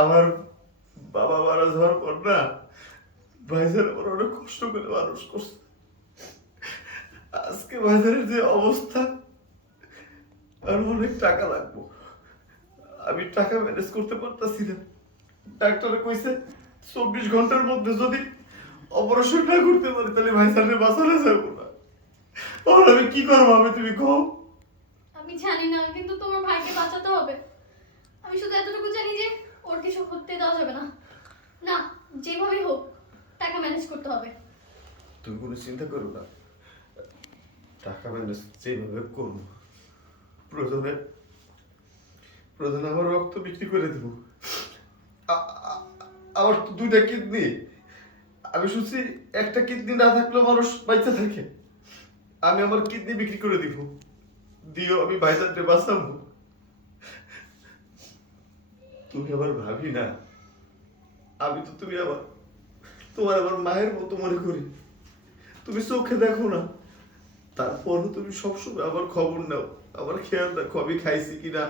আমার বাবা মারা যাওয়ার পর না ভাইজান আমার অনেক কষ্ট করে মানুষ করছে। আজকে ভাইজানের যে অবস্থা, আর অনেক টাকা লাগবো, আমি টাকা ম্যানেজ করতে পারতাছি না। ডাক্তারে কইছে 24 ঘন্টার মধ্যে যদি অপারেশন না করতে পারি তাহলে ভাইজানের বাঁচানো যাবো না। আর আমি কি করবো, আমি তুমি কও। আমি জানি না, কিন্তু তোমার ভাইকে বাঁচাতে হবে। আমি শুধু এতটুকু জানি যে ওর কিছু করতে দেওয়া যাবে না। না, যেভাবেই হোক টাকা ম্যানেজ করতে হবে। তুমি কোনো চিন্তা করো না, টাকা ম্যানেজ যেভাবে করবো। প্রয়োজনে প্রয়োজনে আমার রক্ত বিক্রি করে দেবো। আমার তো 2টা কিডনি। আমি শুনছি একটা কিডনি না থাকলেও মানুষ বাঁচা থাকে। আমি আমার কিডনি বিক্রি করে দিব, দিও আমি ভাইজানকে বাঁচাবো। তুমি আবার ভাবি না, আমি তো তুমি আবার তোমার আবার মায়ের মতো মনে করি। তুমি চোখে দেখো না, তারপরও তুমি সবসময় আমার খবর নাও, আমার খেয়াল রাখো আমি খাইছি কিনা,